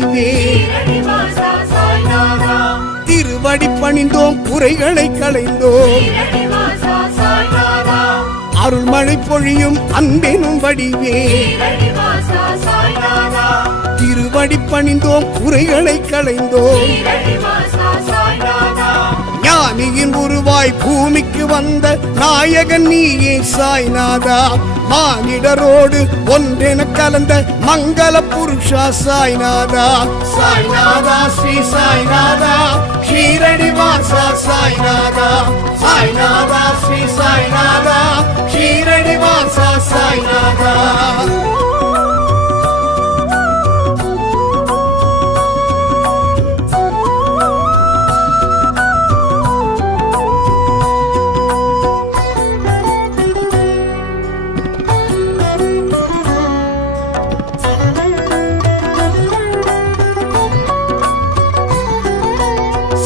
வடிவே திருவடி பணிந்தோம் குறைகளை களைந்தோம் அருள்மழை பொழியும் அன்பெனும் வடிவே திருவடி பணிந்தோம் குறைகளை களைந்தோம் ஞானியின் உருவாய் பூமிக்கு வந்த நாயகன் நீயே சாய்நாதா மானிடரோடு ஒன்றென கலந்த மங்கள புருஷா சாய்நாதா சாய்நாதா ஸ்ரீ சாய்நாதா ஷீரடி வாசா சாய்நாதா சாய்நாதா ஸ்ரீ சாய்நாதா ஷீரடி வாசா சாய்நாதா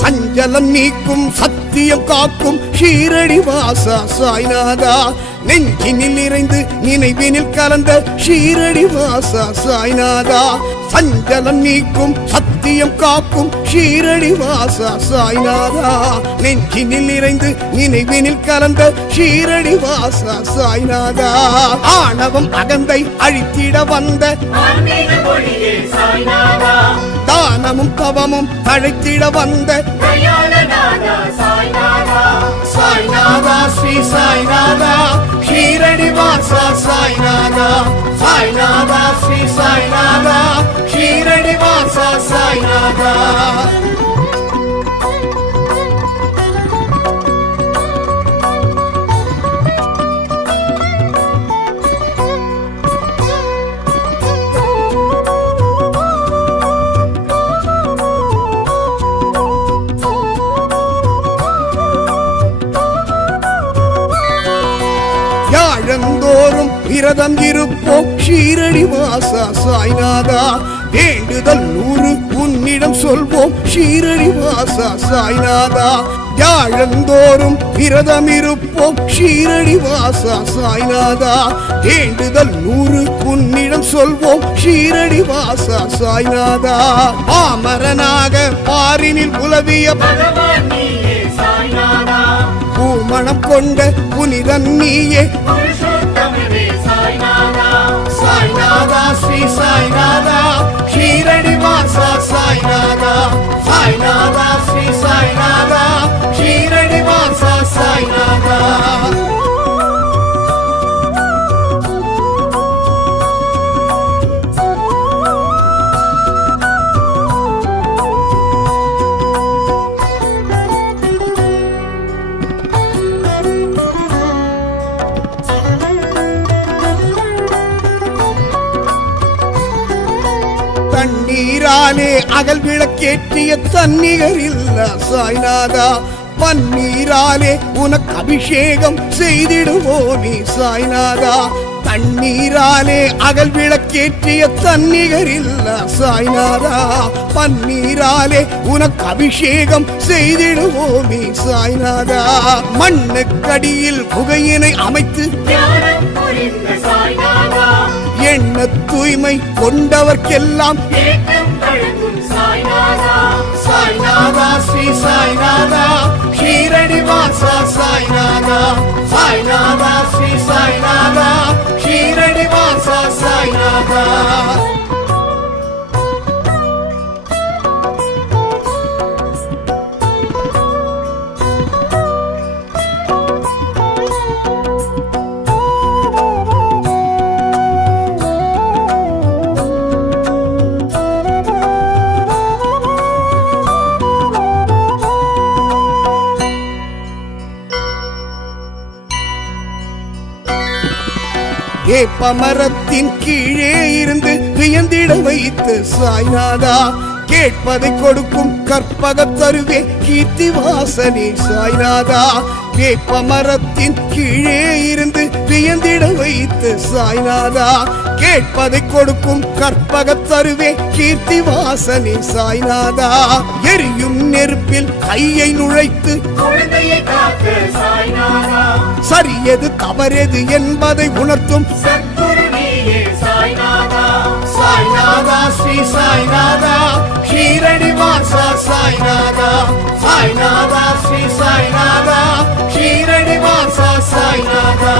சஞ்சலம் நீக்கும் சத்தியம் காக்கும் ஷீரடி வாசா சாய்நாதா நெஞ்சினில் நிறைந்து நினைவினில் கலந்த ஷீரடி வாசா சாய்நாதா சஞ்சலம் நீக்கும் சத்தியம் காக்கும் ஷீரடி வாசா சாய்நாதா நெஞ்சினில் நிறைந்து நினைவினில் கலந்த ஷீரடி வாசா சாய்நாதா ஆணவம் அகந்தை அழித்திட வந்த தானமும் தவமும் தழைத்திட வந்த சாய்நாதா ஸ்ரீ சாய்நாதா ஷீரடி வாசா சாய்நாதா சாய்நாதா ஸ்ரீ சாய்நாதா ஷீரடி வாசா சாய்நாதா யாழந்தோறும் விரதம் இருப்போம் ஷீரடி வாசா சாய்நாதா வேண்டுதல் 100 உன்னிடம் சொல்வோம் ஷீரடி வாசா சாய்நாதா யாழந்தோறும் விரதம் இருப்போம் ஷீரடி வாசா சாய்நாதா வேண்டுதல் 100 உன்னிடம் சொல்வோம் ஷீரடி வாசா சாய்நாதா பாமரனாக பாரினில் உலவிய பூமணம் கொண்ட புனிதன் நீயே சாய்நாதா ஸ்ரீ சாய்நாதா ஷீரடி வாசா சாய்நாதா சாய்நாதா ஸ்ரீ சாய்நாதா ஷீரடி வாசா சாய்நாதா தண்ணீராலே அகல் விளக்கேற்றிய தன்னிகர் இல்ல சாய்நாதா பன்னீராலே உனக்கு அபிஷேகம் செய்திடுவோமே சாய்நாதா தண்ணீராலே அகல் விளக்கேற்றிய தன்னிகர் இல்ல சாய்நாதா பன்னீராலே உனக்கு அபிஷேகம் செய்திடுவோமே சாய்நாதா மண்ணுக்கடியில் குகையினை அமைத்து எண்ண தூய்மை கொண்டவர்க்கெல்லாம் சாய்நாதா ஸ்ரீ சாய்நாதா ஷீரடி வாசா சாய்நாதா சாய்நாதா ஸ்ரீ சாய்நாதா ஷீரடி வாசா சாய்நாதா வேப்பமரத்தின் கீழே இருந்து வியந்திட வைத்து சாய்நாதா கேட்பதை கொடுக்கும் கற்பக தருவே கீர்த்தி வாசனே சாய்நாதா வேப்பமரத்தின் கீழே இருந்து வியந்திட வைத்து சாய்நாதா கேட்பதை கொடுக்கும் கற்பக தருவே கீர்த்தி வாசனே சாய்நாதா எரியும் நெருப்பில் கையை நுழைத்து சரியது தவறெது என்பதை உணர்த்தும் சாய்நாதா ஸ்ரீ சாய்நாதா வாசா சாய்நாதா சாய்நாதா ஸ்ரீ சாய்நாதா ஷீரடி வாசா சாய்நாதா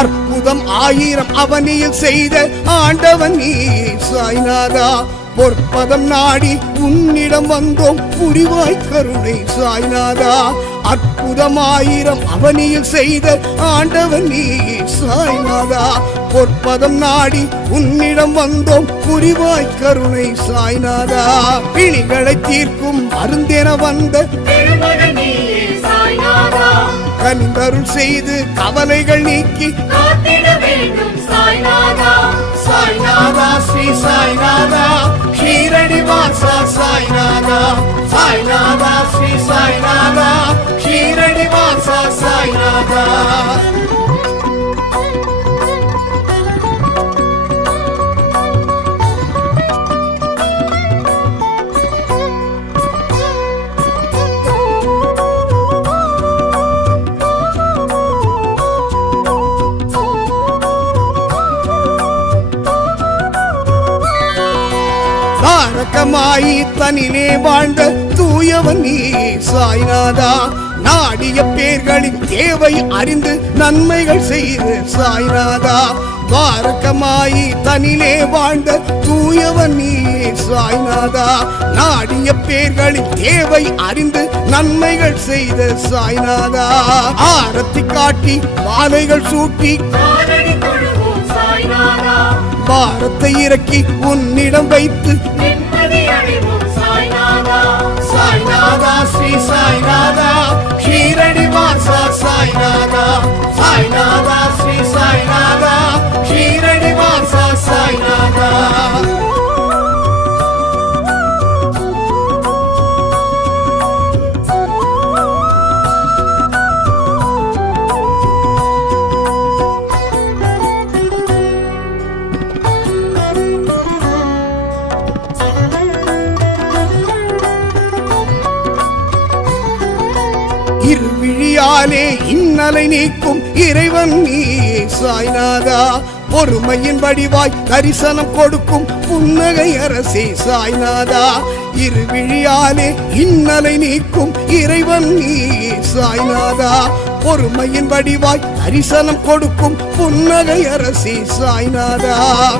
அற்புதம் ஆயிரம் அவனியில் செய்த ஆண்டவன் நீ சாய்நாதா பொற்பதம் நாடி உன்னிடம் வந்தோம் புரிவாய் கருணை சாய்நாதா அற்புதம் ஆயிரம் அவனியில் செய்த ஆண்டவன் நீ சாய்நாதா பொற்பதம் நாடி உன்னிடம் வந்தோம் புரிவாய் கருணை சாய்நாதா பிணிகளை தீர்க்கும் மருந்தென வந்த கனிந்தருள் செய்து கவலைகள் நீக்கி காத்திட வேண்டும் சாய்நாதா சாய்நாதா ஸ்ரீ சாய்நாதா ஷீரடி வாசா சாய்நாதா சாய்நாதா ஸ்ரீ சாய்நாதா ஷீரடி வாசா சாய்நாதா தாரகமாயி தனிலே வாழ்ந்த தூயவன் நீ சாய்நாதா நாடிய பேர்களின் தேவை அறிந்து நன்மைகள் செய்து சாய்நாதா தாரகமாயி தனிலே வாழ்ந்த தூயவன் நீ சாய்நாதா நாடிய பேர்களின் தேவை அறிந்து நன்மைகள் செய்த சாய்நாதா ஆரத்தி காட்டி மாலைகள் சூட்டி பாரத்தை இறக்கி உன்னிடம் வைத்து சாய்நாதா ஸ்ரீ சாய்நாதா ஷீரடி வாசா சாய்நாதா சாய்நாதா ஸ்ரீ சாய்நாதா ஷீரடி வாசா சாய்நாதா இருவிழியாலே இன்னலை நீக்கும் இறைவன் நீ சாய்நாதா பொறுமையின் வடிவாய் தரிசனம் கொடுக்கும் புன்னகை அரசே சாய்நாதா இருவிழியாலே இன்னலை நீக்கும் இறைவன் நீ சாய்நாதா பொறுமையின் வடிவாய் தரிசனம் கொடுக்கும் புன்னகை அரசே சாய்நாதா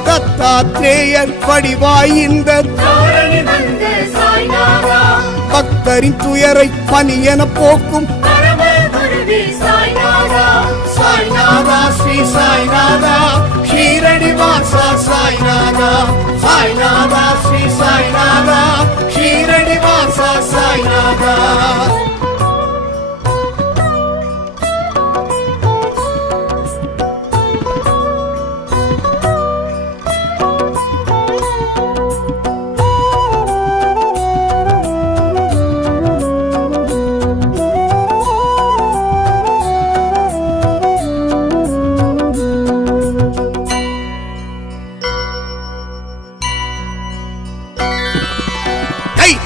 தத்தாத்ரேயர் வடிவாய் இந்த பக்தரின் துயரை பனியென போக்கும் சாய்நாதா ஸ்ரீ சாய்நாதா ஷீரடி வாசா சாய்நாதா சாய்நாதா ஸ்ரீ சாய்நாதா ஷீரடி வாசா சாய்நாதா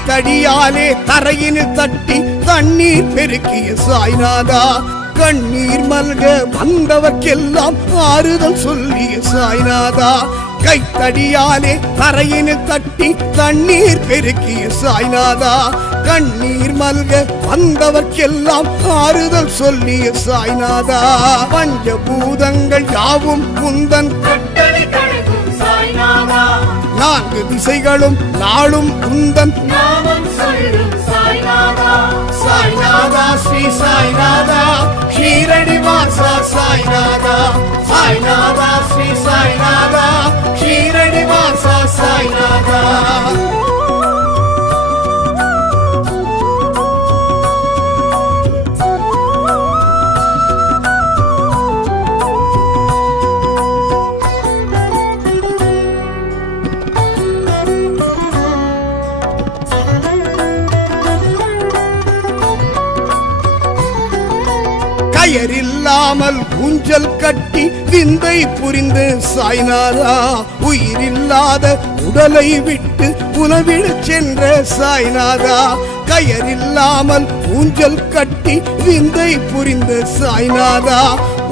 தடியாலே தரையினில் தட்டி தண்ணீர் பெருக்கிய சாய்நாதா கண்ணீர் மல்க வந்தவர்க்கெல்லாம் ஆறுதல் சொல்லிய சாய்நாதா கைத்தடியாலே தரையினில் தட்டி தண்ணீர் பெருக்கிய சாய்நாதா கண்ணீர் மல்க வந்தவர்க்கெல்லாம் ஆறுதல் சொல்லிய சாய்நாதா பஞ்சபூதங்கள் யாவும் குந்தன் நான்கு திசைகளும் நாளும் குந்தன் சாய்நாதா ஸ்ரீ சாய்நாதா ஷீரடி வாசா சாய்நாதா சாய்நாதா ஸ்ரீ சாய்நாதா ஷீரடி வாசா சாய்நாதா கயரில்லாமல் ஊஞ்ச ஊஞ்சல் கட்டி விந்தை புரிந்து சாய்நாதா உயிரில்லாத உடலை விட்டு உணவிடச் சென்ற சாய்நாதா கயரில்லாமல் ஊஞ்சல் கட்டி விந்தை புரிந்த சாய்நாதா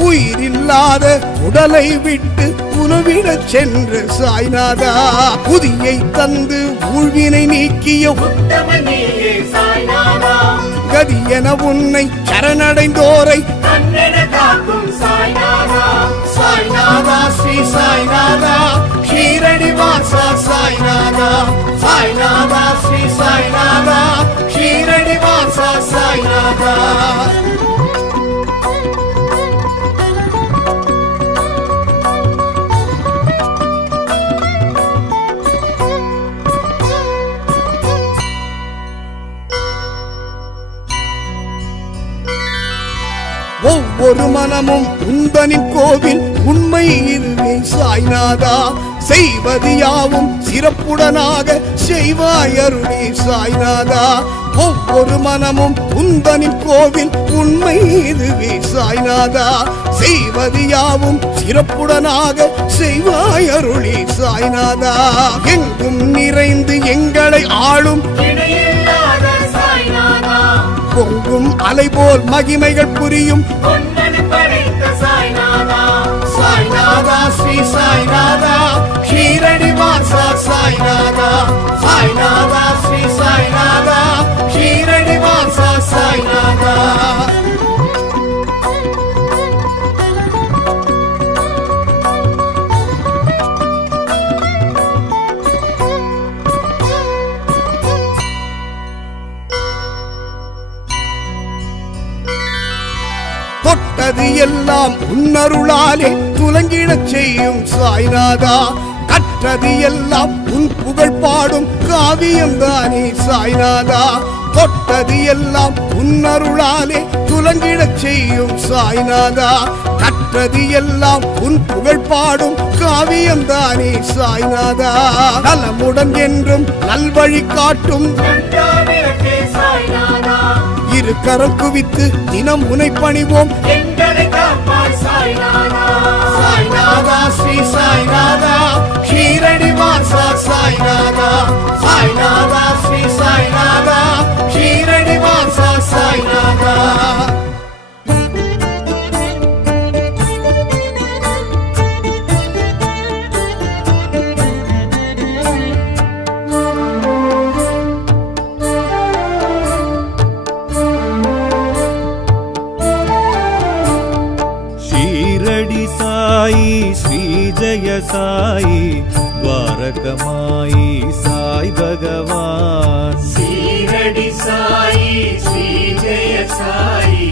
உயிரில்லாத உடலை விட்டு உணவிடச் சென்ற சாய்நாதா புதியை தந்து ஊழ்வினை நீக்கிய உத்தமன் நீயே சாய்நாதா கதி என உன்னை சரணடைந்தோரை கண்ணென காக்கும் சாய்நாதா சாய்நாதா ஸ்ரீ சாய்நாதா ஷீரடி வாசா சாய்நாதா சாய்நாதா ஸ்ரீ சாய்நாதா ஷீரடி வாசா சாய்நாதா ஒவ்வொரு மனமும் உந்தனின் கோவில் உண்மை இதுவே சாய்நாதா செய்வது யாவும் சிறப்புடனாக செய்வாய் அருளே சாய்நாதா ஒவ்வொரு மனமும் உந்தனின் கோவில் உண்மை இதுவே சாய்நாதா செய்வது யாவும் சிறப்புடனாக செய்வாய் அருளே சாய்நாதா எங்கும் நிறைந்து எங்களை ஆளும் இணையில்லாத சாய்நாதா பொங்கும் அலை போல் மகிமைகள் புரியும் பொன்னன் படைத்த சாய்நாதா சாய்நாதா ஸ்ரீ சாய்நாதா ஷீரடி வாசா சாய்நாதா சாய்நாதா ஸ்ரீ சாய்நாதா ஷீரடி வாசா சாய்நாதா தொட்டது எல்லாம் உன்னருளாலே துலங்கிடச் செய்யும் சாய்நாதா கற்றது எல்லாம் உன் புகழ் பாடும் காவியம் தானே சாய்நாதா தொட்டது எல்லாம் உன்னருளாலே துலங்கிடச் செய்யும் சாய்நாதா கற்றது எல்லாம் உன் புகழ் பாடும் காவியம் தானே சாய்நாதா நலமுடன் என்றும் நல்வழி காட்டும் நன்றாவிளக்கே சாய்நாதா இரு கரம் குவித்து தினம் உனை பணிவோம் எங்களை காப்பாய் சாய்நாதா சாய்நாதா ஸ்ரீ சாய்நாதா ஷீரடி வாசா சாய்நாதா சாய்நாதா ஸ்ரீ சாய்நாதா ஷீரடி வாசா சாய்நாதா ஷீரடி சாயி ஸ்ரீ ஜெய சாயி துவாரகமாயி சாய் பகவான் சீரடி சாயி ஸ்ரீ ஜெய சாயி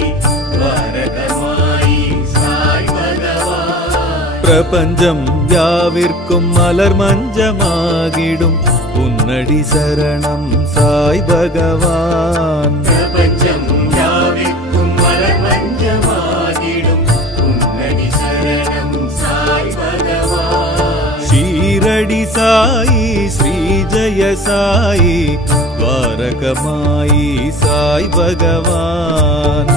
துவாரகமாயி சாய் பகவான் பிரபஞ்சம் யாவிற்கும் மலர் மஞ்சமாகிடும் உன்னடி சரணம் சாய் பகவான் பிரபஞ்சம் யாவிற்கும் மலர் மஞ்சமாகிடும் உன்னடி சரணம் சாய் பகவான் ஷீரடி சாயி ஸ்ரீ ஜெய சாயி துவாரகமாயி சாய் பகவான்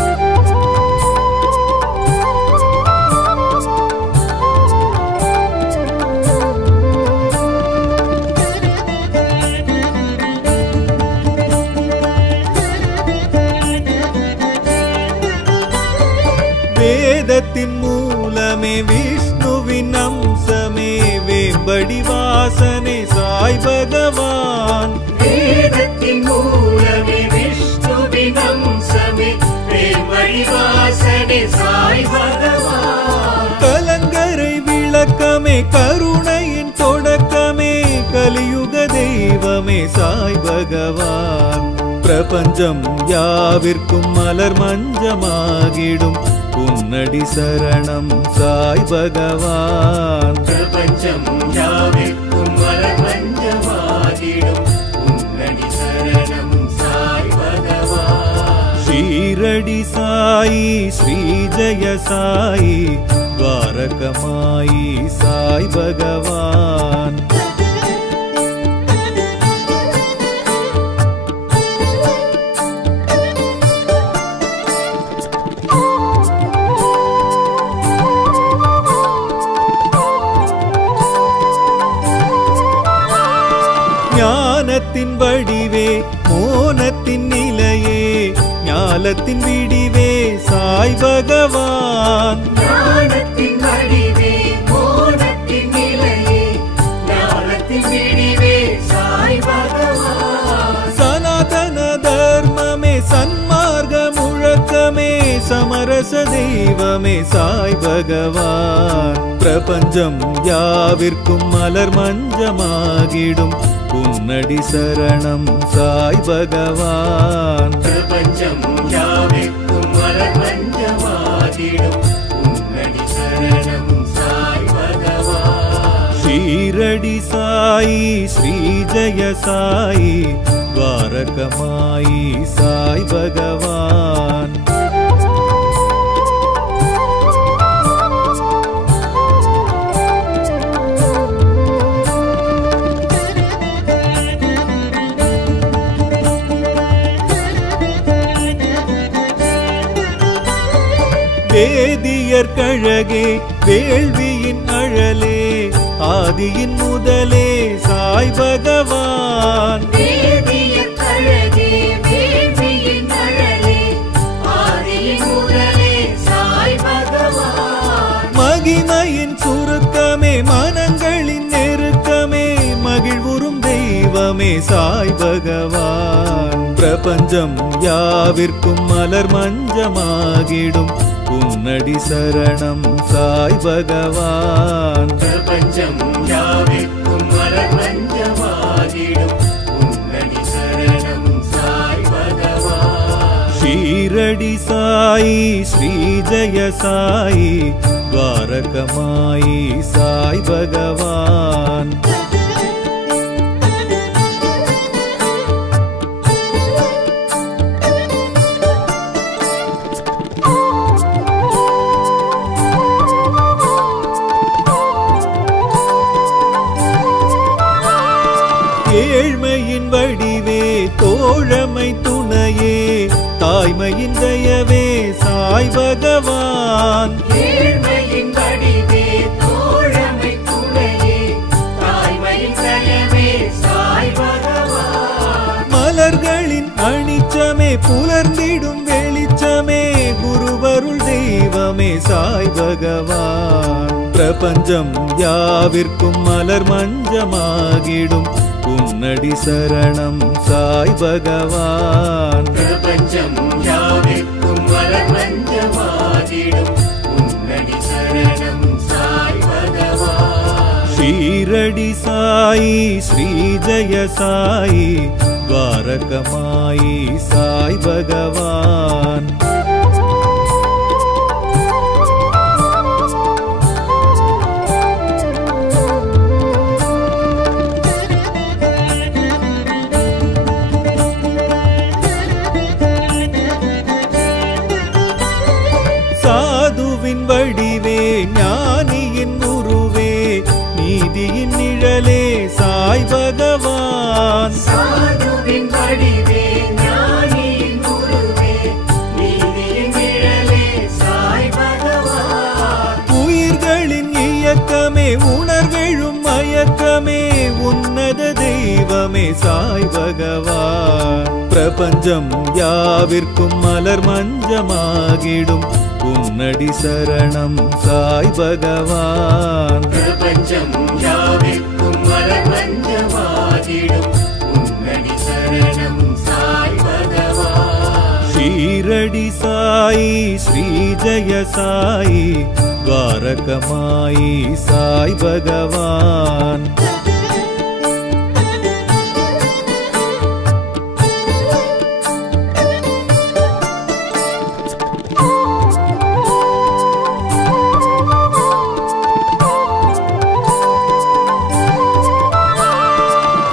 வேதத்தின் மூலமே விஷ்ணுவின் அம்சமே வேம்படி வாசனே சாய் பகவான் வேதத்தின் மூலமே விஷ்ணுவின் அம்சமே வேம்படி வாசனே சாய் பகவான் கலங்கரை விளக்கமே கருணையின் தொடக்கமே கலியுக தெய்வமே சாய் பகவான் பிரபஞ்சம் யாவிற்கும் மலர் மஞ்சமாகிடும் உன்னடி சரணம் சாய் பகவான் பிரபஞ்சம் யாவிற்கும் மலர் மஞ்சமாகிடும் உன்னடி சரணம் சாய் பகவான் ஷீரடி சாயி ஸ்ரீ ஜெய சாயி துவாரகமாயி சாய் பகவான் ஞானத்தின் வடிவே மோனத்தின் நிலையே ஞாலத்தின் விடிவே சாய் பகவான். ஞானத்தின் வடிவே மோனத்தின் நிலையே ஞானத்தின் விடிவே சாய் பகவான். சனாதன தர்மமே சன்மார்க்க முழக்கமே சமரச தெய்வமே சாய் பகவான். பிரபஞ்சம் யாவிற்கும் மலர் மஞ்சமாகிடும் உன்னடி சரணம் சாய் பகவான். பிரபஞ்சம் யாவிற்கும் மலர் மஞ்சமாகிடும் உன்னடி சரணம் சாய் பகவான். ஷீரடி சாயி ஸ்ரீ ஜெய சாயி துவாரகமாயி சாய் பகவான். வேதியர் கழகே வேள்வியின் அழலே ஆதியின் முதலே சாய் பகவான். வேதியர் கழகே வேள்வியின் அழலே ஆதியின் முதலே சாய் பகவான். மகிமையின் சுருக்கமே மனங்களின் நெருக்கமே மகிழ்வுறும் தெய்வமே சாய் பகவான். பிரபஞ்சம் யாவிற்கும் மலர் மஞ்சமாகிடும் உன்னடி சரணம் சாய் பகவான். பிரபஞ்சம் யாவிற்கும் மலர் மஞ்சமாகிடும் உன்னடி சரணம் சாய் பகவான். ஷீரடி சாயி ஸ்ரீ ஜெய சாயி துவாரகமாயி சாய் பகவான். ஏழ்மையின் வடிவே தோழமை துணையே தாய்மையின் தயவே சாய் பகவான். ஏழ்மையின் வடிவே தோழமை துணையே தாய்மையின் தயவே சாய் பகவான். மலர்களின் அணிச்சமே புலர்ந்திடும் வெளிச்சமே குருவருள் தெய்வமே சாய் பகவான். பிரபஞ்சம் யாவிற்கும் மலர் மஞ்சமாகிடும் உன்னடி சரணம் சாய் பகவான். பிரபஞ்சம் யாவிற்கும் மலர் மஞ்சமாகிடும் உன்னடி சரணம் சாய் பகவான். ஷீரடி சாயி ஸ்ரீ ஜெய சாயி துவாரகமாயி சாய் பகவான். சாதுவின் வடிவே ஞானியின் உருவே நீதியின் நிழலே சாய் பகவான். சாதுவின் வடிவே ஞானியின் குருவே நீதியின் நிழலே சாய் பகவான். உயிர்களின் இயக்கமே உணர்வெழும் மயக்கமே உன்னத தெய்வமே சாய் பகவான். பிரபஞ்சம் யாவிற்கும் மலர் மஞ்சமாகிடும் உன்னடி சரணம் சாய் பகவான். பிரபஞ்சம் யாவிற்கும் மலர் மஞ்சமாகிடும் உன்னடி சரணம் சாய் பகவான். ஷீரடி சாயி ஸ்ரீ ஜெய சாயி துவாரகமாயி சாய் பகவான்.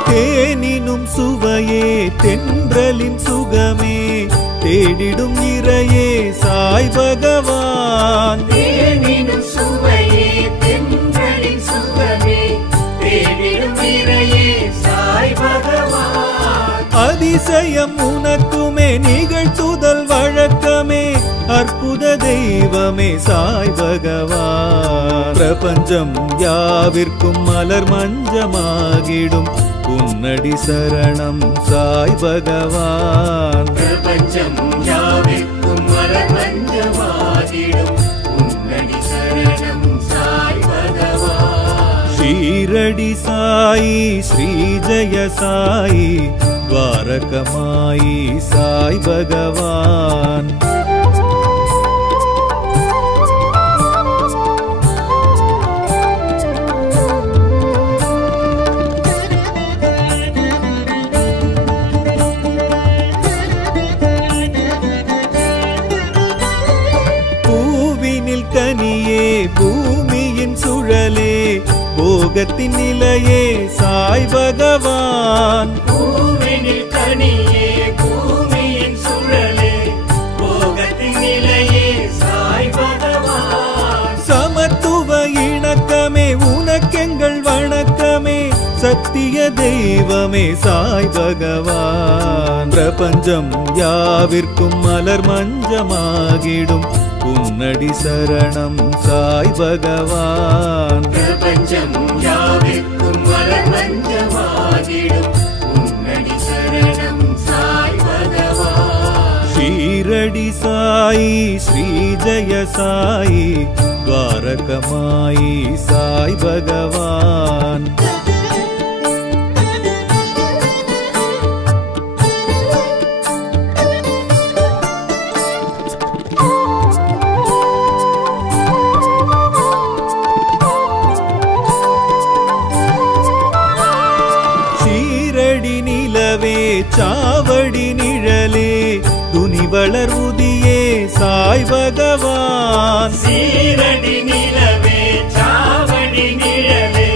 தேனினும் சுவையே தென்றலின் சுகமே தேடிடும் இறையே சாய் பகவான். தேனினும் சுவையே தென்றலின் சுகமே தேடிடும் இறையே சாய் பகவான். அதிசயம் உனக்குமே நிகழ்த்துதல் வழக்கமே அற்புத தெய்வமே சாய் பகவான். பிரபஞ்சம் யாவிற்கும் மலர் மஞ்சமாகிடும் உன்னடி சரணம் சாய் பகவான். பிரபஞ்சம் யாவிற்கும் மலர் மஞ்சமாகிடும் உன்னடி சரணம் சாய் பகவான். ஷீரடி சாயி ஸ்ரீ ஜெய சாயி துவாரகமாயி சாய் பகவான். பூவினில் கனியே பூமியின் சுழலே போகத்தின் நிலையே சாய் பகவான். பூவினில் கனியே பூமியின் சுழலே போகத்தின் நிலையே சாய் பகவான். சமத்துவ இணக்கமே உனக்கெங்கள் வணக்கமே சத்திய தெய்வமே சாய் பகவான். பிரபஞ்சம் யாவிற்கும் மலர் மஞ்சமாகிடும் உன்னடி சரணம் சாய் பகவான். பிரபஞ்சம் யாவிற்கும் மலர் மஞ்சமாகிடும் உன்னடி சரணம் சாய் பகவான். ஷீரடி சாயி ஸ்ரீ ஜெய சாயி துவாரகமாயி சாய் பகவான். சாவடி நிழலே துணி வளர்வுதியே சாய் பகவான். சீரடி நிலவே சாவடி நிழலே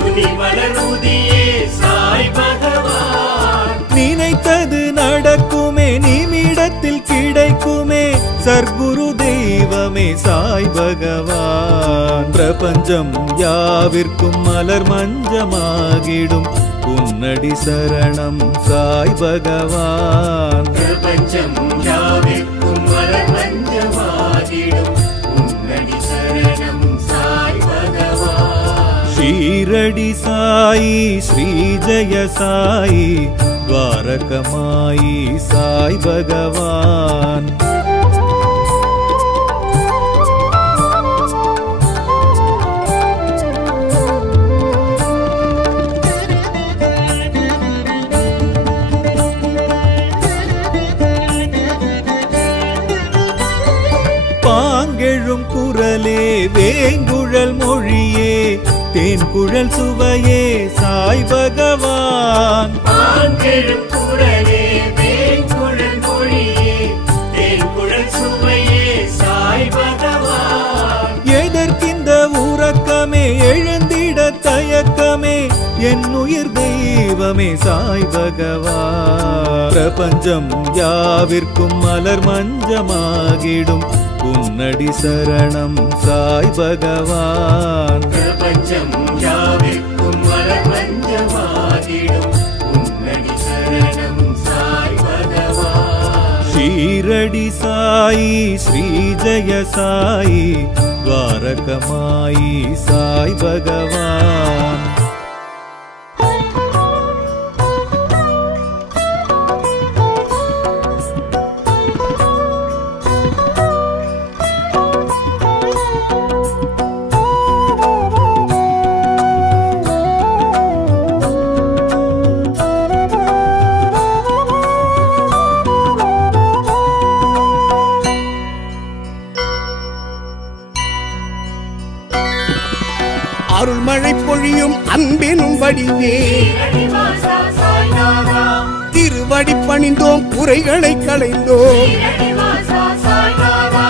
துணி வளர்வுதியே சாய் பகவான். நினைத்தது நடக்குமே நிமிடத்தில் கிடைக்குமே சர்க்குரு தெய்வமே சாய் பகவான். பிரபஞ்சம் யாவிற்கும் மலர் மஞ்சமாகிடும் உன்னடி சரணம் சாய் பகவான். பிரபஞ்சம் யாவிற்கும் மலர் மஞ்சமாகிடும் உன்னடி சரணம் சாய் பகவான். ஷீரடி சாயி ஸ்ரீ ஜெய சாயி துவாரகமாயி சாய் பகவான். பாங்கெழும் குரலே வேங்குழல் மொழியே தேன்குழல் சுவையே சாய் பகவான். பாங்கெழும் குரலே வேங்குழல் மொழியே தேன்குழல் சுவையே சாய் பகவான். எதற்கிந்த உறக்கமே எழுந்திட தயக்கமே என் உயிர் தெய்வமே சாய் பகவான். பிரபஞ்சம் யாவிற்கும் மலர் மஞ்சமாகிடும் உன்னடி சரணம் சாய் பகவான். பிரபஞ்சம் யாவிற்கும் மலர் மஞ்சமாகிடும் உன்னடி சரணம் சாய் பகவான். ஷீரடி சாயி ஸ்ரீ ஜெய சாயி துவாரகமாயி சாய் பகவான். அருள்மழை பொழியும் அன்பெனும் வடிவே ஸ்ரீரடிவாசா சாய்நாதா. திருவடி பணிந்தோம் குறைகளை களைந்தோம். ஸ்ரீரடிவாசா சாய்நாதா.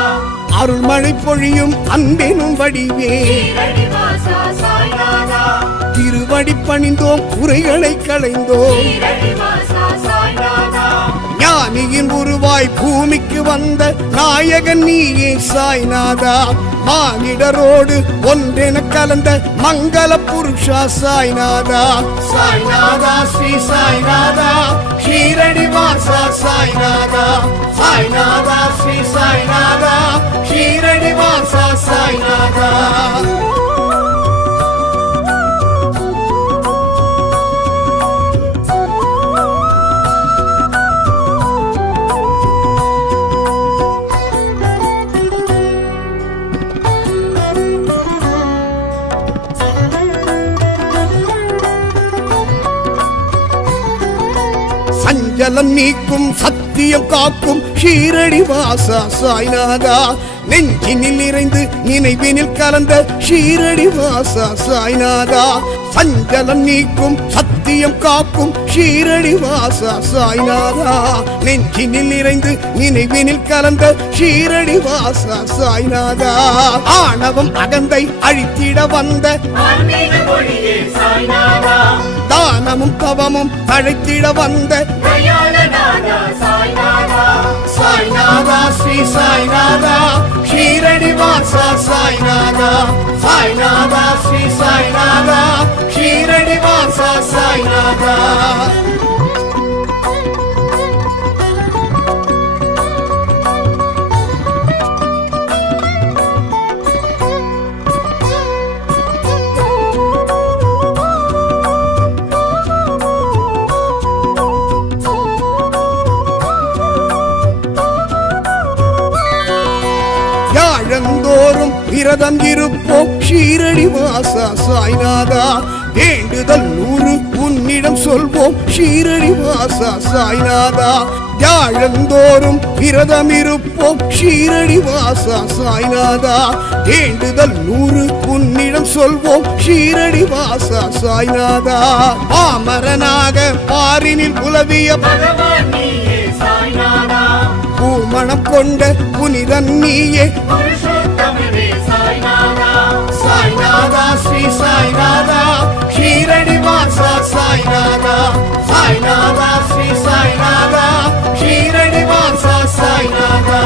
அருள்மழை பொழியும் அன்பெனும் வடிவே ஸ்ரீரடிவாசா சாய்நாதா. திருவடி பணிந்தோம் குறைகளை களைந்தோம். ஸ்ரீரடிவாசா சாய்நாதா. ஞானியின் உருவாய் பூமிக்கு வந்த நாயகன் நீயே சாய்நாதா. மானிடரோடு ஒன்றென கலந்த மங்கள புருஷா சாய்நாதா. சாய்நாதா ஸ்ரீ சாய்நாதா ஷீரடி வாசா சாய்நாதா. சாய்நாதா ஸ்ரீ சாய்நாதா ஷீரடி வாசா சாய்நாதா. சஞ்சலம் நீக்கும் சத்தியம் காக்கும் ஷீரடி வாசா சாய்நாதா நெஞ்சினில் நிறைந்து நினைவினில் கலந்த ஷீரடி வாசா சாய்நாதா சஞ்சலம் நீக்கும் சத்தியம் காக்கும் ஷீரடி வாசா சாய்நாதா நெஞ்சினில் நிறைந்து நினைவினில் கலந்த ஷீரடி வாசா சாய்நாதா ஆணவம் அகந்தை அழித்திட வந்த ஆன்மீக மொழியே சாய்நாதா தானமும் தவமும் அழைத்திட வந்த தயாளநாதா சாய்நாதா சாய்நாதா ஸ்ரீ சாய்நாதா ஷீரடி வாசா சாய்நாதா சாய்நாதா ஸ்ரீ சாய்நாதா ஷீரடி வாசா சாய்நாதா யாழந்தோறும் விரதம் இருப்போம் ஷீரடி வாசா சாய்நாதா வேண்டுதல் 100 உன்னிடம் சொல்வோம் ஷீரடி வாசா சாய்நாதா யாழந்தோறும் விரதம் இருப்போம் ஷீரடி வாசா சாய்நாதா வேண்டுதல் 100 உன்னிடம் சொல்வோம் ஷீரடி வாசா சாய்நாதா பாமரனாக பாரினில் உலவிய பகவான் நீயே சாய்நாதா பூமணம் கொண்ட புனிதன் நீயே புருஷோத்தமனே சாய்நாதா சாய்நாதா ஸ்ரீ சாய்நாதா ஷீரடி வாசா சாய்நாதா சாய்நாதா ஸ்ரீ சாய்நாதா ஷீரடி வாசா சாய்நாதா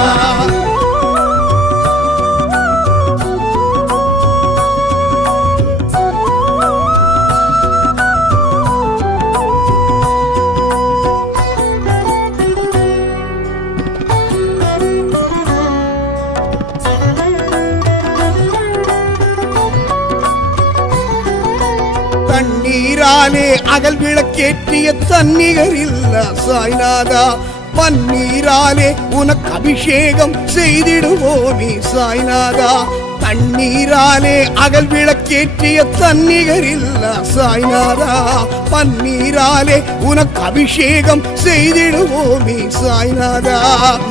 தண்ணீராலே அகல் விளக்கேற்றிய தன்னிகர் இல்ல சாய்நாதா பன்னீராலே உனக்கு அபிஷேகம் செய்திடுவோமே சாய்நாதா தண்ணீராலே அகல் விளக்கேற்றிய தன்னிகர் இல்ல சாய்நாதா பன்னீராலே உனக்கு அபிஷேகம் செய்திடுவோமே சாய்நாதா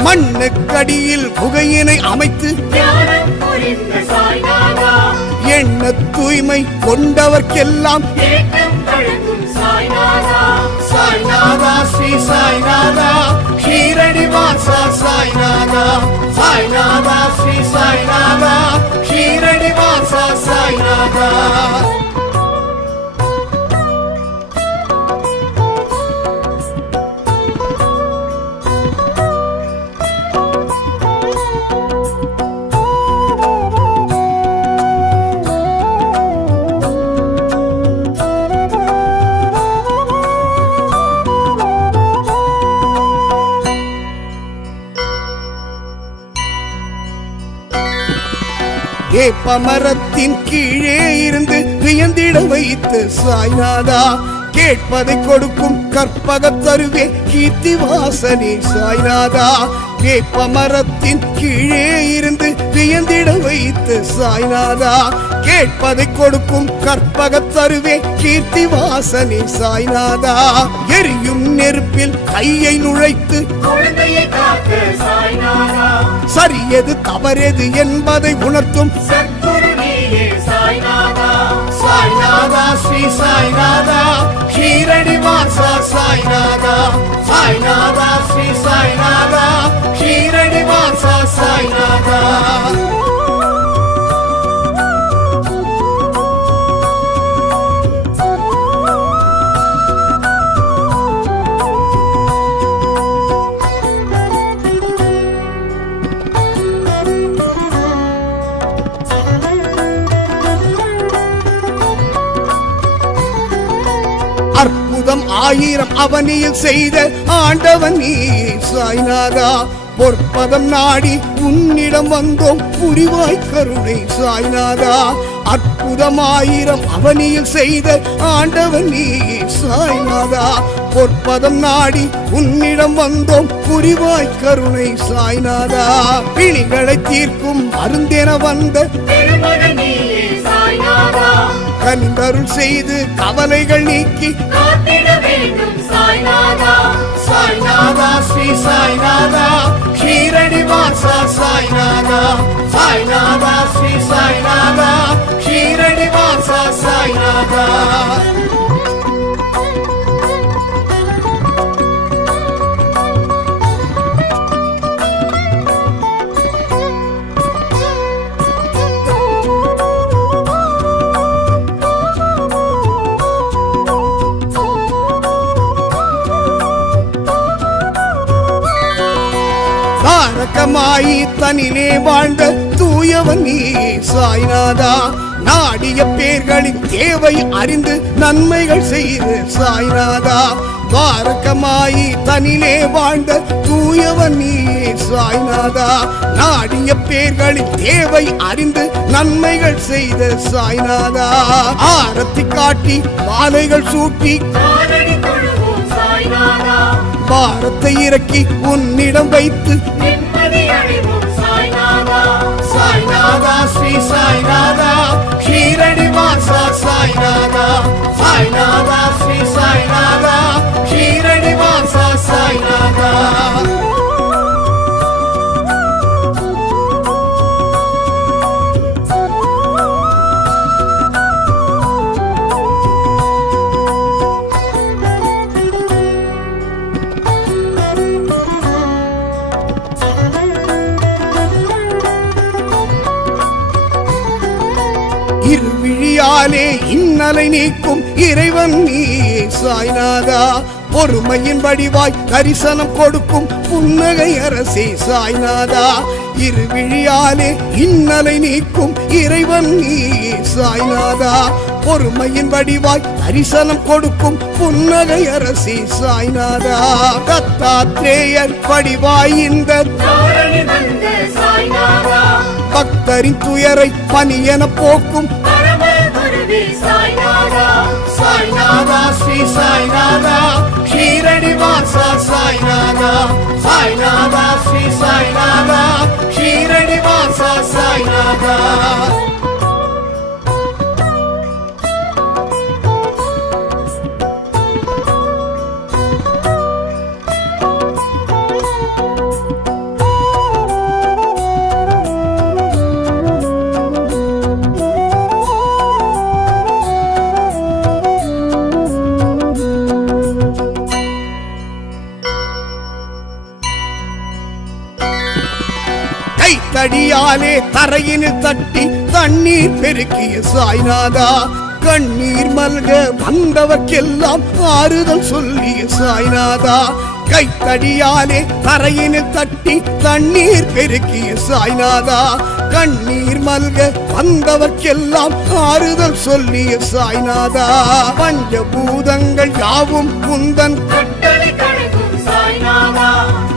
மண்ணுக்கடியில் புகையினை அமைத்து தியானம் புரிந்த சாய்நாதா எண்ண தூய்மை கொண்டவர்க்கெல்லாம் ஏற்றம் வழங்கும் சாய்நாதா சாய்நாதா ஸ்ரீ சாய்நாதா ஷீரடி வாசா சாய்நாதா சாய்நாதா ஸ்ரீ சாய்நாதா ஷீரடி வாசா சாய்நாதா ஏப்பமரத்தின் கீழே இருந்து வியந்திட வைத்து சாய்நாதா கேட்பதை கொடுக்கும் கற்பக தருவே கீர்த்தி வாசனே சாய்நாதா வேப்பமரத்தின் கீழே இருந்து வியந்திட வைத்து சாய்நாதா கேட்பதை கொடுக்கும் கற்பக தருவே கீர்த்தி வாசனே சாய்நாதா எரியும் நெருப்பில் கையை நுழைத்து குழந்தையை காக்க சாய்நாதா சரியது தவறெது என்பதை உணர்த்தும் சத்குரு நீயே சாய்நாதா சாய்நாதா ஸ்ரீ சாய்நாதா ஷீரடி வாசா சாய்நாதா சாய்நாதா ஸ்ரீ சாய்நாதா ஷீரடி வாசா சாய்நாதா அற்புதம் 1000 அவனியில் செய்த ஆண்டவன் நீ சாய்நாதா பொற்பதம் நாடி உன்னிடம் வந்தோம் புரிவாய் கருணை சாய்நாதா அற்புதம் 1000 அவனியில் செய்த ஆண்டவன் நீ சாய்நாதா பொற்பதம் நாடி உன்னிடம் வந்தோம் புரிவாய் கருணை சாய்நாதா பிணிகளை தீர்க்கும் மருந்தென வந்த திருமகன் நீயே சாய்நாதா கனிந்தருள் செய்து கவலைகள் நீக்கி காத்திட வேண்டும் சாய்நாதா சாய்நாதா ஸ்ரீ சாய்நாதா ஷீரடி வாசா சாய்நாதா சாய்நாதா ஸ்ரீ சாய்நாதா ஷீரடி வாசா சாய்நாதா தாரகமாயி தனிலே வாழ்ந்த தூயவன் நீ சாய்நாதா நாடிய பேர்களின் தேவை அறிந்து நன்மைகள் செய்து சாய்நாதா தாரகமாயி தனிலே வாழ்ந்த தூயவன் நீ சாய்நாதா நாடிய பேர்களின் தேவை அறிந்து நன்மைகள் செய்த சாய்நாதா ஆரத்தி காட்டி மாலைகள் சூட்டி காலடி தொழுவோம் சாய்நாதா பாரத்தை இறக்கி உன்னிடம் வைத்து நிம்மதி அடைவோம் சாய்நாதா சாய்நாதா ஸ்ரீ சாய்நாதா ஷீரடி வாசா சாய்நாதா சாய்நாதா ஸ்ரீ சாய்நாதா ஷீரடி வாசா சாய்நாதா இருவிழியாலே இன்னலை நீக்கும் இறைவன் நீ சாய்நாதா பொறுமையின் வடிவாய் தரிசனம் கொடுக்கும் புன்னகை அரசே சாய்நாதா இருவிழியாலே இன்னலை நீக்கும் இறைவன் நீ சாய்நாதா பொறுமையின் வடிவாய் தரிசனம் கொடுக்கும் புன்னகை அரசே சாய்நாதா தத்தாத்ரேயர் வடிவாய் இந்த தாரணி வந்த சாய்நாதா பக்தரின் துயரை பனியென போக்கும் பரம குருவே சாய்நாதா சாய்நாதா ஸ்ரீ சாய்நாதா ஷீரடி வாசா சாய்நாதா சாய்நாதா ஸ்ரீ சாய்நாதா ஷீரடி வாசா சாய்நாதா கைத்தடியாலே தரையினில் தட்டி தண்ணீர் பெருக்கிய சாய்நாதா கண்ணீர் மல்க வந்தவர்க்கெல்லாம் ஆறுதல் சொல்லிய சாய்நாதா கைத்தடியாலே தரையினில் தட்டி தண்ணீர் பெருக்கிய சாய்நாதா கண்ணீர் மல்க வந்தவர்க்கெல்லாம் ஆறுதல் சொல்லிய சாய்நாதா பஞ்சபூதங்கள் யாவும் குந்தன் கட்டளை கடக்கும் சாய்நாதா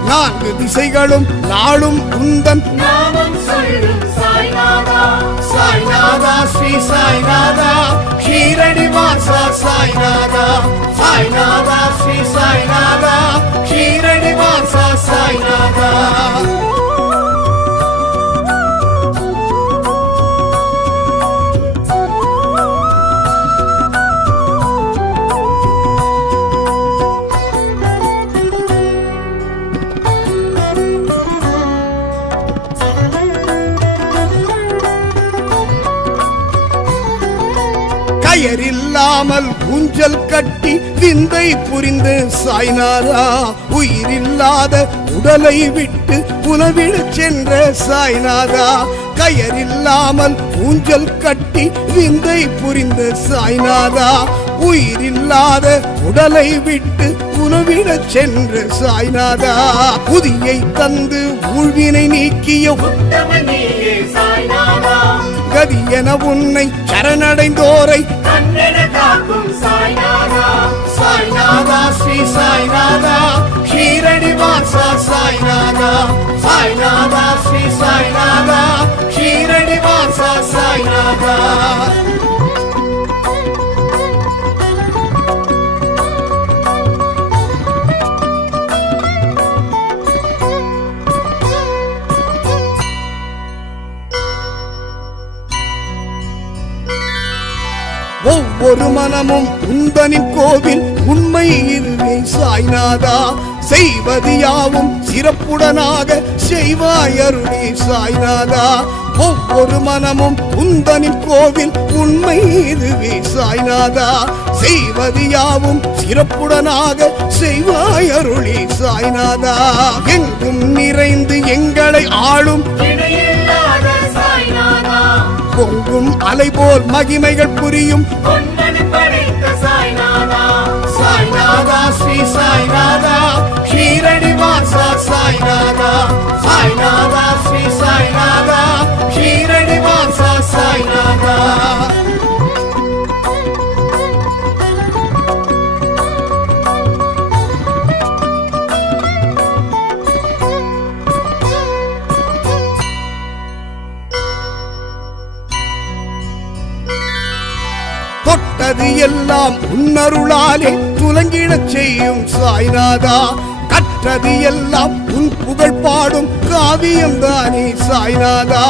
நான்கு திசைகளும் நாளும் குந்தன் நாமம் சொல்லும் சாய்நாதா சாய்நாதா ஸ்ரீ சாய்நாதா ஷீரடி வாசா சாய்நாதா சாய்நாதா ஸ்ரீ சாய்நாதா ஷீரடி வாசா சாய்நாதா கயரில்லாமல் ஊஞ்சல் கட்டி விந்தை புரிந்து சாய்நாதா உயிரில்லாத உடலை விட்டு உணவிடச் சென்ற சாய்நாதா கயரில்லாமல் ஊஞ்சல் கட்டி விந்தை புரிந்த சாய்நாதா உயிரில்லாத உடலை விட்டு உணவிடச் சென்ற சாய்நாதா புதியை தந்து ஊழ்வினை நீக்கிய உத்தமன் நீயே சாய்நாதா கதி என உன்னை சரணடைந்தோரை கண்ணென காக்கும் சாய்நாதா சாய்நாதா ஸ்ரீ சாய்நாதா ஷீரடி வாசா சாய்நாதா சாய்நாதா ஸ்ரீ சாய்நாதா ஷீரடி வாசா சாய்நாதா ஒவ்வொரு மனமும் உந்தனின் கோவில் உண்மை இதுவே சாய்நாதா செய்வது யாவும் சிறப்புடனாக செய்வாய் அருளே சாய்நாதா. ஒவ்வொரு மனமும் உந்தனின் கோவில் உண்மை இதுவே சாய்நாதா. செய்வது யாவும் சிறப்புடனாக செய்வாய் அருளே சாய்நாதா. எங்கும் நிறைந்து எங்களை ஆளும் இணையில்லாத சாய்நாதா. பொங்கும் அலை போல் மகிமைகள் புரியும் பொன்னடி படைத்த சாய்நாதா. சாய்நாதா ஸ்ரீ சாய்நாதா ஷீரடி வாசா சாய்நாதா. சாய்நாதா ஸ்ரீ சாய்நாதா ஷீரடி வாசா சாய்நாதா. தொட்டது எல்லாம் உன்னருளாலே துலங்கிடச் செய்யும் சாய்நாதா. கற்றது எல்லாம் உன் புகழ் பாடும் காவியம் தானே சாய்நாதா.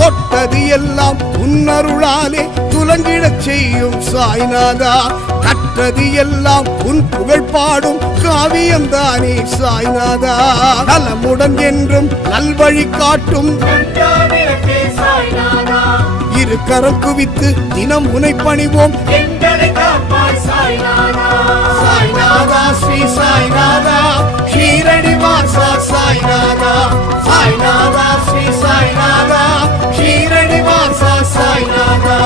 தொட்டது எல்லாம் உன்னருளாலே துலங்கிடச் செய்யும் சாய்நாதா. கற்றது எல்லாம் உன் புகழ் பாடும் காவியம் தானே சாய்நாதா. நலமுடன் என்றும் நல்வழி காட்டும் நன்றாவிளக்கே சாய்நாதா. இரு கரம் குவித்து தினம் உனை பணிவோம் எங்களை காப்பாய் சாய்நாதா. சாய்நாதா ஸ்ரீ சாய்நாதா ஷீரடி வாசா சாய்நாதா. சாய்நாதா ஸ்ரீ சாய்நாதா ஷீரடி வாசா சாய்நாதா.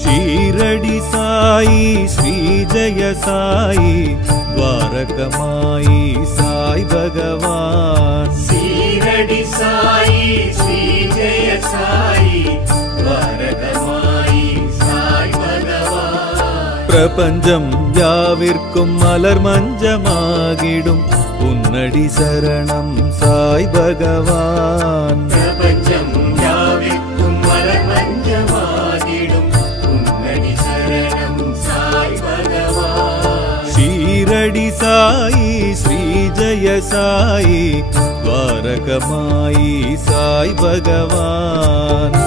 ஷீரடி சாயி ஸ்ரீ ஜெய சாயி துவாரகமாயி சாய் பகவான். சீரடி சாயி ஸ்ரீ ஜெய சாயி துவாரகமாயி சாய் பகவான். பிரபஞ்சம் யாவிற்கும் மலர் மஞ்சமாகிடும் உன்னடி சரணம் சாய் பகவான். பிரபஞ்சம் யாவிற்கும் மலர் மஞ்சமாகிடும் உன்னடி சரணம் சாய் பகவான். ஷீரடி சாயி ஸ்ரீ ஜெய சாயி துவாரகமாயி சாய் பகவான்.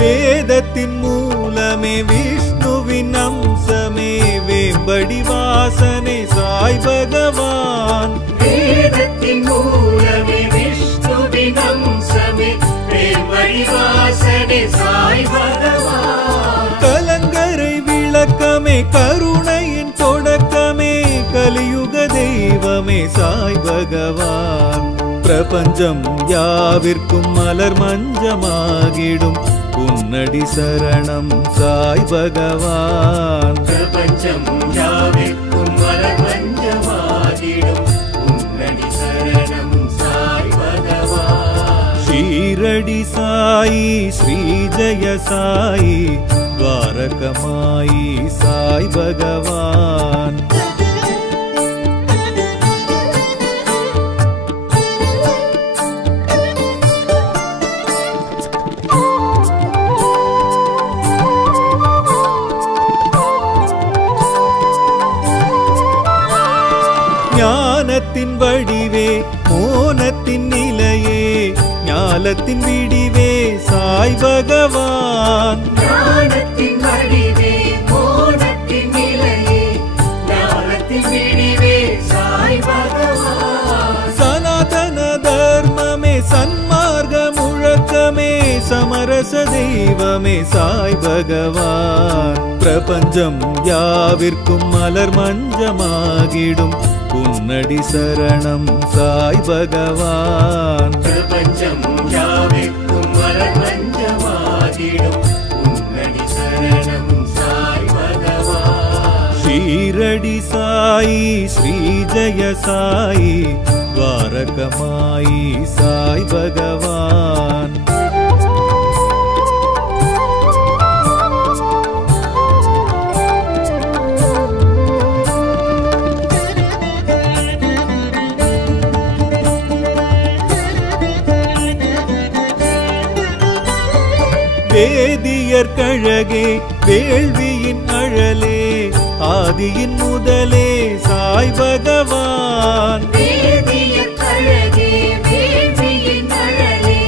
வேதத்தின் மூலமே விஷ்ணுவின் அம்சமே வேம்படி வாசனை சாய் பகவான். வேதத்தின் மூலமே விஷ்ணுவின் அம்சமே வேம்படி வாசனை சாய் பகவான். கலங்கரை விளக்கமே கருணையின் தொடக்கமே கலியுக தெய்வமே சாய் பகவான். பிரபஞ்சம் யாவிற்கும் மலர் மஞ்சமாகிடும் உன்னடி சரணம் சாய் பகவான். பிரபஞ்சம் யாவிற்கும் மலர் மஞ்சமாகிடும் உன்னடி சரணம் சாய் பகவான். ஷீரடி சாயி ஸ்ரீ ஜெய சாயி துவாரகமாயி சாய் பகவான். ஞானத்தின் வடிவே மோனத்தின் நிலையே ஞாலத்தின் விடிவே சாய் பகவான். ஞானத்தின் வடிவே மோனத்தின் நிலையே ஞானத்தின் விடிவே சாய் பகவான். சனாதன தர்மமே சன்மார்க்க முழக்கமே சமரச தெய்வமே சாய் பகவான். பிரபஞ்சம் யாவிற்கும் மலர் மஞ்சமாகிடும் உன்னடி சரணம் சாய் பகவான். பிரபஞ்சம் யாவிற்கும் மலர் மஞ்சமாகிடும் உன்னடி சரணம் சாய் பகவான். ஷீரடி சாயி ஸ்ரீ ஜெய சாயி துவாரகமாயி சாய் பகவான். வேதியர் கழகே வேள்வியின் அழலே ஆதியின் முதலே சாய் பகவான் வேதியர் கழகே வேள்வியின் அழலே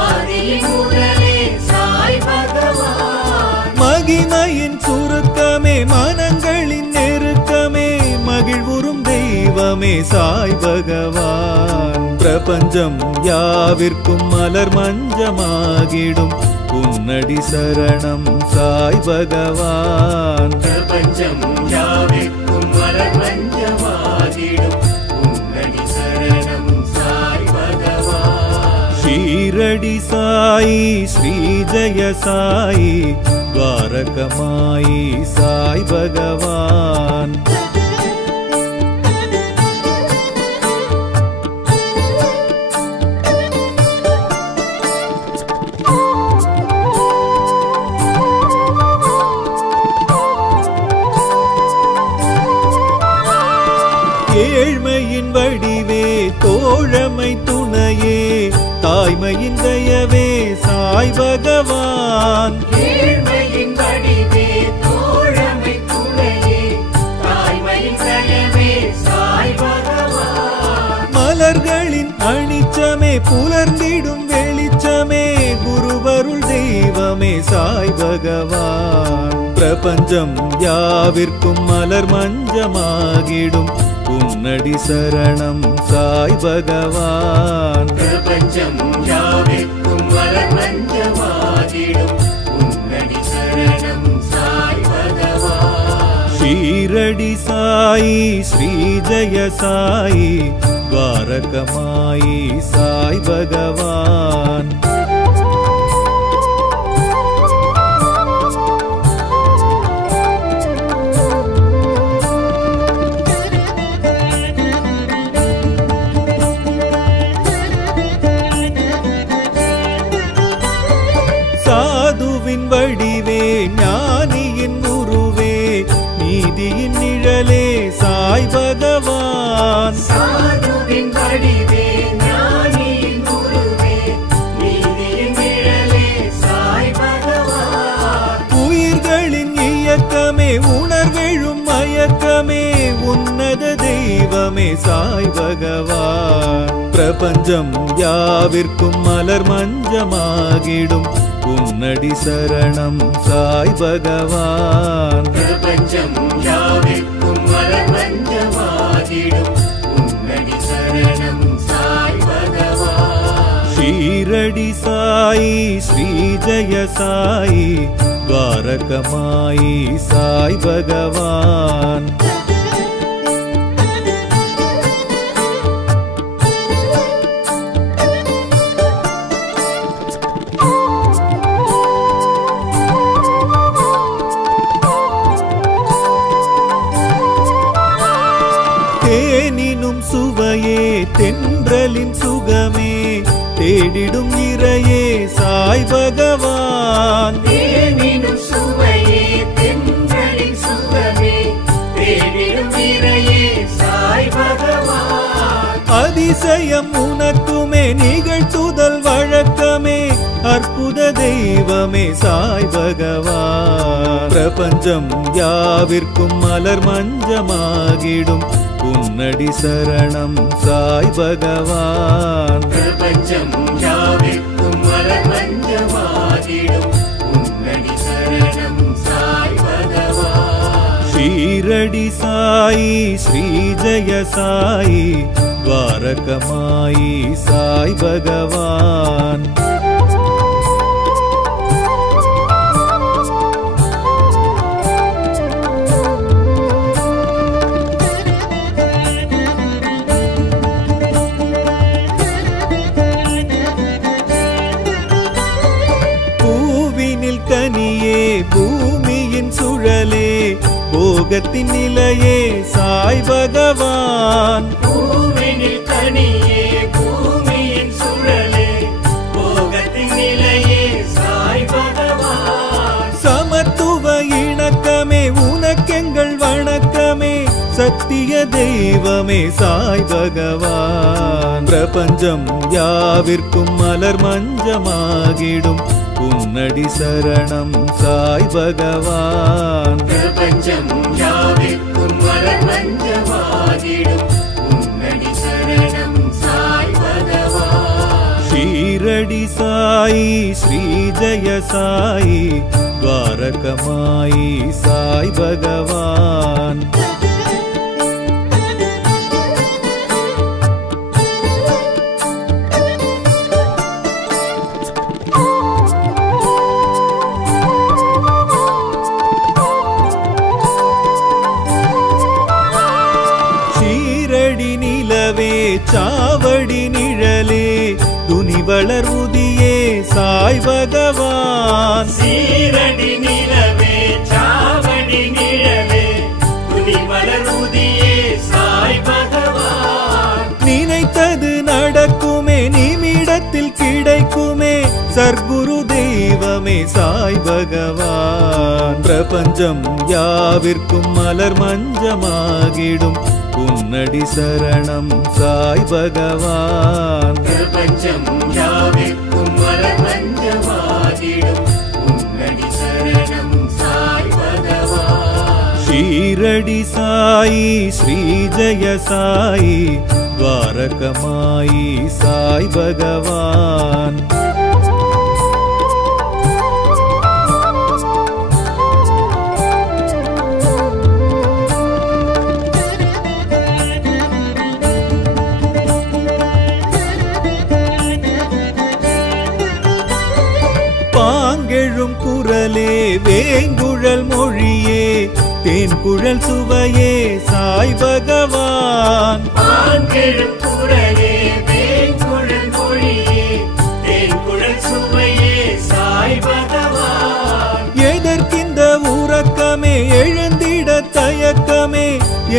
ஆதியின் முதலே சாய் பகவான் மகிமையின் சுருக்கமே மனங்களின் நெருக்கமே மகிழ்வுறும் தெய்வமே சாய் பகவான் பிரபஞ்சம் யாவிற்கும் மலர் மஞ்சமாகிடும் உன்னடி சரணம் சாய் பகவான் பிரபஞ்சம் யாவிற்கும் மலர் மஞ்சமாகிடும் உன்னடி சரணம் சாய் பகவான் ஷீரடி சாயி ஸ்ரீ ஜெய சாயி துவாரகமாயி சாய் பகவான் ஏழ்மையின் வடிவே தோழமை துணையே தாய்மையின் தயவே சாய் பகவான் ஏழ்மையின் வடிவே தோழமை துணையே தாய்மையின் தயவே சாய் பகவான் மலர்களின் அணிச்சமே புலர்ந்திடும் வெளிச்சமே குருவருள் தெய்வமே சாய் பகவான் பிரபஞ்சம் யாவிற்கும் மலர் மஞ்சமாகிடும் உன்னடி சரணம் சாய் பகவான் பிரபஞ்சம் யாவிற்கும் மலர் மஞ்சமாகிடும் உன்னடி சரணம் சாய் பகவான் ஷீரடி சாயி ஸ்ரீ ஜெய சாயி துவாரகமாயி சாய் பகவான் சாதுவின் வடிவே ஞானியின் குருவே நீதியின் நிழலே சாய் பகவான் சாதுவின் வடிவே ஞானியின் குருவே நீதியின் நிழலே சாய் பகவான் உயிர்களின் இயக்கமே உணர்வெழும் மயக்கமே உன்னத தெய்வமே சாய் பகவான் பிரபஞ்சம் யாவிற்கும் மலர் மஞ்சமாகிடும் உன்னடி சரணம் சாய் பகவான் பிரபஞ்சம் யாவிற்கும் மலர் மஞ்சமாகிடும் உன்னடி சரணம் சாய் பகவான் ஷீரடி சாயி ஸ்ரீ ஜெய சாயி துவாரகமாயி சாய் பகவான் தேனினும் சுவையே தென்றலின் சுகமே தேடிடும் இறையே சாய் பகவான் தேனினும் சுவையே தென்றலின் சுகமே தேடிடும் இறையே சாய் பகவான் அதிசயம் உனக்குமே நிகழ்த்துதல் வழக்கமே அற்புத தெய்வமே சாய் பகவான் பிரபஞ்சம் யாவிற்கும் மலர் மஞ்சமாகிடும் உன்னடி சரணம் சாய் பகவான் பிரபஞ்சம் யாவிற்கும் மலர் மஞ்சமாகிடும் உன்னடி சரணம் சாய் பகவான் ஷீரடி சாயி ஸ்ரீ ஜெய சாயி துவாரகமாயி சாய் பகவான் பூவினில் கனியே பூமியின் சுழலே போகத்தின் நிலையே சாய் பகவான் பூவினில் கனியே பூமியின் சுழலே போகத்தின் நிலையே சாய் பகவான் சமத்துவ இணக்கமே உனக்கெங்கள் வணக்கமே சத்திய தெய்வமே சாய் பகவான் பிரபஞ்சம் யாவிற்கும் மலர் மஞ்சமாகிடும் உன் உன்னடி சரணம் சாய் பகவான். பிரபஞ்சம் யாவிற்கும் மலர் மஞ்சமாகிடும் உன்னடி சரணம் சாய் பகவான். ஷீரடி சாயி ஸ்ரீ ஜெய சாயி துவாரகமாயி சாய் பகவான். ஷீரடி நிலவே சாவடி நிழலே துணிவளர் உதியே சாய் பகவான். சீரடி நிலவே சாவடி நிழலே துணிவளர் உதியே சாய் பகவான். நினைத்தது நடக்குமே நிமிடத்தில் கிடைக்குமே சர்க்குரு தெய்வமே சாய் பகவான். பிரபஞ்சம் யாவிற்கும் மலர் மஞ்சமாகிடும் உன்னடி சரணம் சாய் பகவான். பிரபஞ்சம் யாவிற்கும் மலர் மஞ்சமாகிடும் உன்னடி சரணம் சாய் பகவான். ஷீரடி சாயி ஸ்ரீ ஜெய சாயி துவாரகமாயி சாய் பகவான். பாங்கெழும் குரலே வேங்குழல் மொழியே தேன்குழல் சுவையே சாய் பகவான். பாங்கெழும் குரலே வேங்குழல் மொழியே தேன்குழல் சுவையே சாய் பகவான். எதற்கிந்த உறக்கமே எழுந்திட தயக்கமே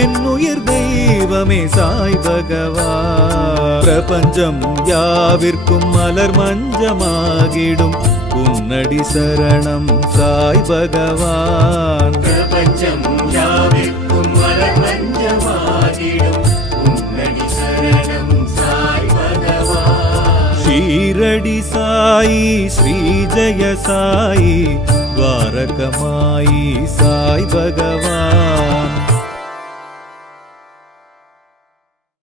என் உயிர் தெய்வமே சாய் பகவான். பிரபஞ்சம் யாவிற்கும் மலர் மஞ்சமாகிடும் உன்னடி சரணம் சாய் பகவான். பிரபஞ்சம் யாவிற்கும் மலர் மஞ்சமாகிடும் உன்னடி சரணம் சாய் பகவான். ஷீரடி சாயி ஸ்ரீ ஜெய சாயி துவாரகமாயி சாய் பகவான்.